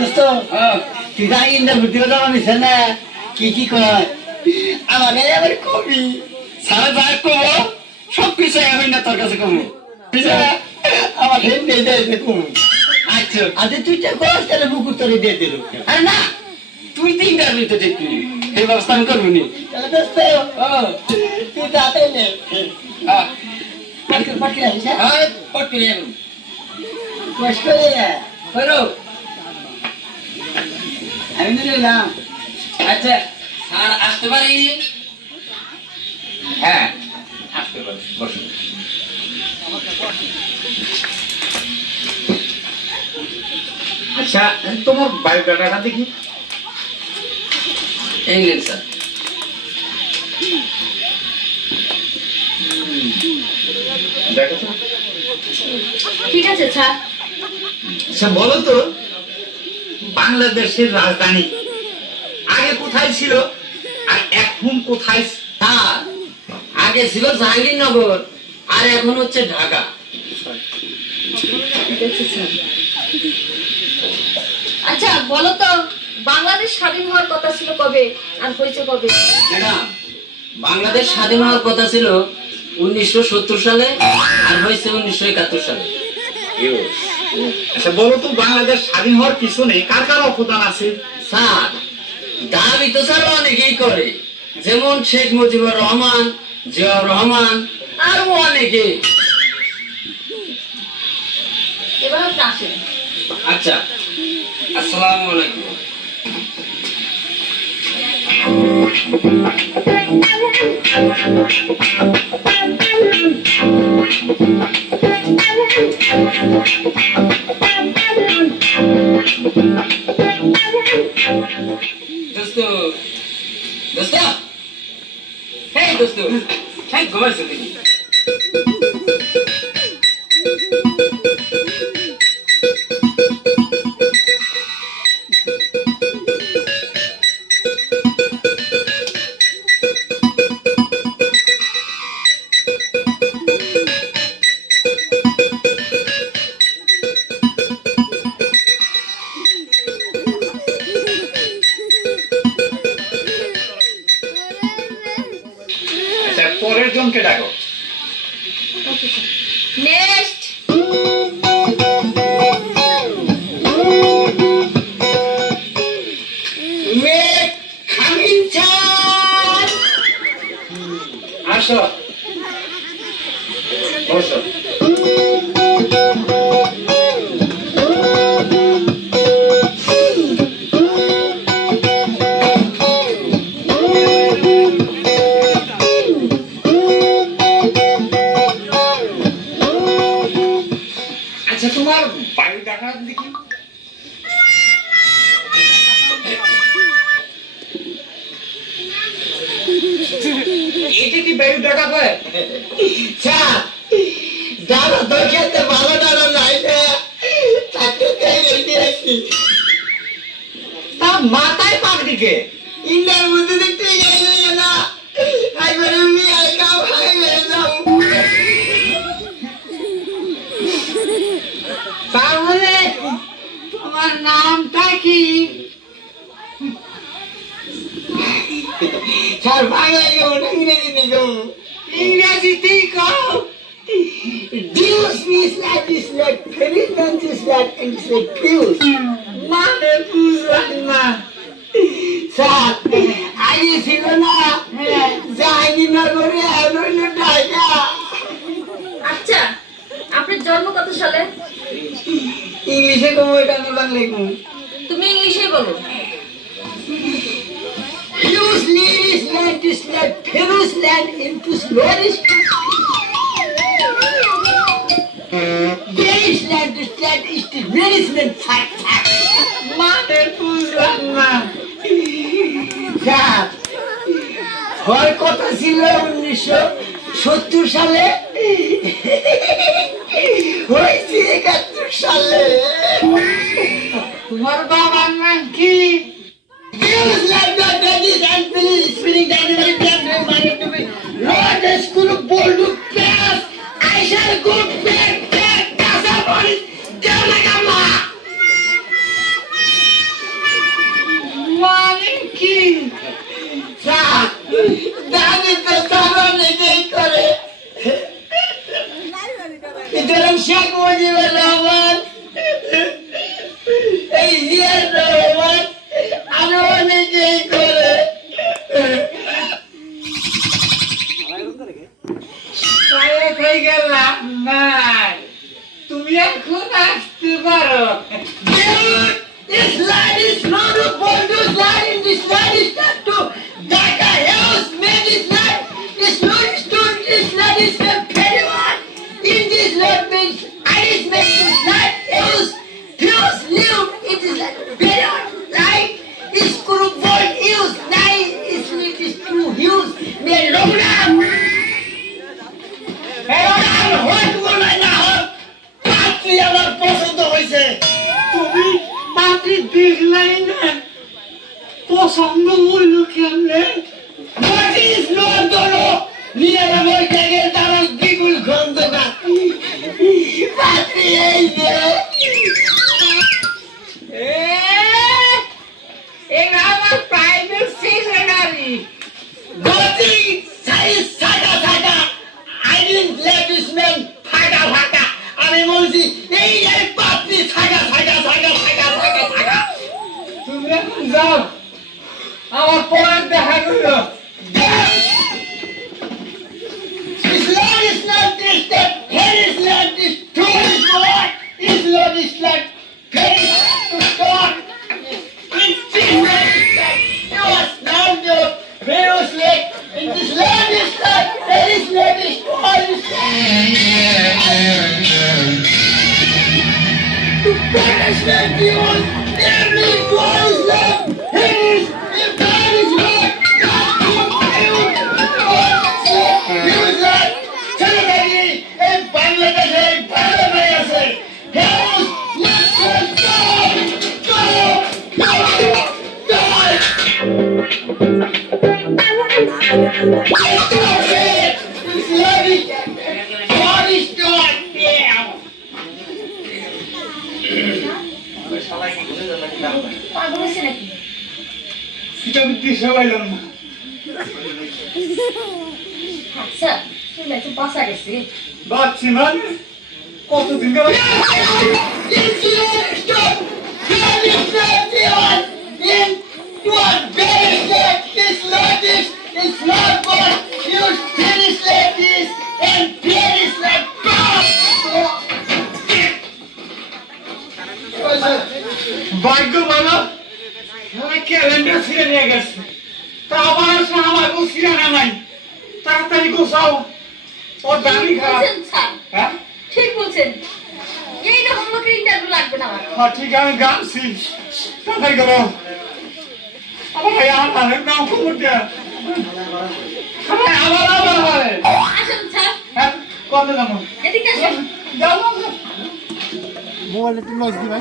দোস্ত তুই যা ইন্টারভিউ দিতে যাওয়া নিছে না কি কয় আমাকে আবার কবি সারা যা কবো সব কিছু আমি না তোর কাছে কবো আমার হিন্দি দিয়ে কবো। আচ্ছা আচ্ছা তুই তো কস তাহলে বুকুর তোরে দিয়ে দিল। আরে না তুই তো ইন্টারভিউতে দেখবি এই ব্যবস্থা আমি করবো নি। তাহলে দোস্ত তুই যাতে নে পটকে রাখিস। হ্যাঁ পটকে রাখুন কষ্ট করো আমি নিলাম। আচ্ছা স্যার আসতে পারি? হ্যাঁ আসতে পারি, বসুন। আচ্ছা তোমার বায়োডাটাটা দেখি। এই নিন স্যার। দেখো তো। ঠিক আছে স্যার। আচ্ছা বলো তো বাংলাদেশের রাজধানী আগে কোথায় ছিল আর এখন কোথায়? স্যার আগে ছিল জাহাঙ্গীরনগর আর এখন হচ্ছে ঢাকা। ঠিক আছে স্যার। আচ্ছা বলো তো বাংলাদেশ স্বাধীন হওয়ার কথা ছিল কবে আর হয়েছে কবে? ম্যাডাম বাংলাদেশ স্বাধীন হওয়ার কথা ছিল 1970 সালে আর হয়েছে 1971 সালে। আচ্ছা বলো তো বাংলাদেশ স্বাধীন হওয়ার পিছনে কার কার অবদান আছে? স্যার দাবি তো স্যার অনেকেই করে, যেমন শেখ মুজিবুর রহমান, জিয়াউর রহমান আরো অনেকে। এবার আপনি আসেন। আচ্ছা আসসালামু আলাইকুম। দোস্ত দোস্ত হেই দোস্ত হেই ঘুমাইছো তুমি? আচ্ছা পরের জনকে ডাকো। নেক্সট। আসো বসো। আচ্ছা তোমার বায়োডাটা দেখি। এটা কি বায়োডাটা কয়? স্যার দাদা তোর খেতে ভালো দাদা নাই তাকে দিয়েছি। তা মাথায় পাক দিকে ইন্ডিয়ার মধ্যে দেখতে গেলে না একবার আমি একাও হয়ে গেলাম। তাহলে তোমার নামটা কি? স্যার বাংলা কেমন ইংরেজি কেমন? ইংরেজিতেই কও। Deus is like this, like Philippines is like and it's like Pius. মানে বুঝলাম না। স্যার আগে ছিল না জাহাঙ্গীরনগরে হইল ঢাকা। আচ্ছা আপনার জন্ম কত সালে? ইংলিশে কম এটা আমি বাংলায় কম। তুমি ইংলিশেই বলো। Pius is like this, like Pius land into Loris. There is land this land is the management fact. মানে বুঝলাম না। স্যার হওয়ার কথা ছিল 1970 সালে হয়েছে 71 সালে। তোমার বাবার নাম কি? Pius land the babies and Philly spinning down the very damn money to me. Lord the school of bold to pass. I shall go back, Casa Boris, down like a কবি পাত্রী দেখলাই না পছন্দ হইল কেমনে What is not dolo? নিরানব্বই টাকার দাম দ্বিগুণ গন্ধ পাত্রী এই যে আমার প্রাইভেট সেক্রেটারি গতি সাইজ সাদা সাদা আইডিন লেডিসম্যান ফাটা ফাটা আমি বলছি এই এই পাত্রী সাদা সাদা সাদা সাদা সাদা সাদা তুমি এখন যাও আমার পরে দেখা করো Islam is not this that here is not this true is what Islam is not very to start it's Islam is that you are now the virus like in this land is that there is not this all is to punishment you every God is love here is if God is not বাংলাদেশে ভালো মেয়ে আছে পাগল হয়েছে নাকি আচ্ছা শুনলে একটু বাসা গেছে কতদিন ধরে ভাগ্য ভালো ক্যালেন্ডার ছিঁড়ে নিয়ে গেছে তা আবার আমার ছিঁড়ানো নাই তাড়াতাড়ি গোছাও ও দামি খারাপ বলছেন স্যার হ্যাঁ ঠিক বলছেন এই রকম লোকের ইন্টারভিউ লাগবে না আমার হ্যাঁ ঠিক আমি গামছি তাড়াতাড়ি করো আবার আমার নাম খবর দেয়া আবার হয় আসুন স্যার হ্যাঁ কত দাম এদিকে আসুন যাও মোবাইলে একটু লস দি ভাই